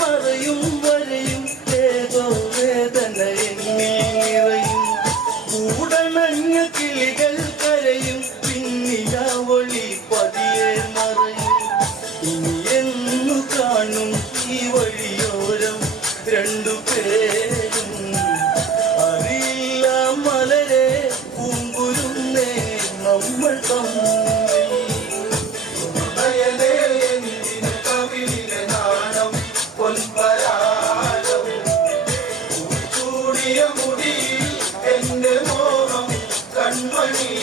മറയും വരയും ദേവം വേദന എന്നിൽ നിറയും കൂടണഞ്ഞ കിളികൾ കരയും പിന്നിയ ഒളി പതിയെ മറയും. ഇനി എന്നു കാണും ഈ വഴിയോരം രണ്ടു പേരും. അറിയില്ല മലരെ പൂങ്കുരുന്നേ നമ്മൾ തമ്മിൽ you me.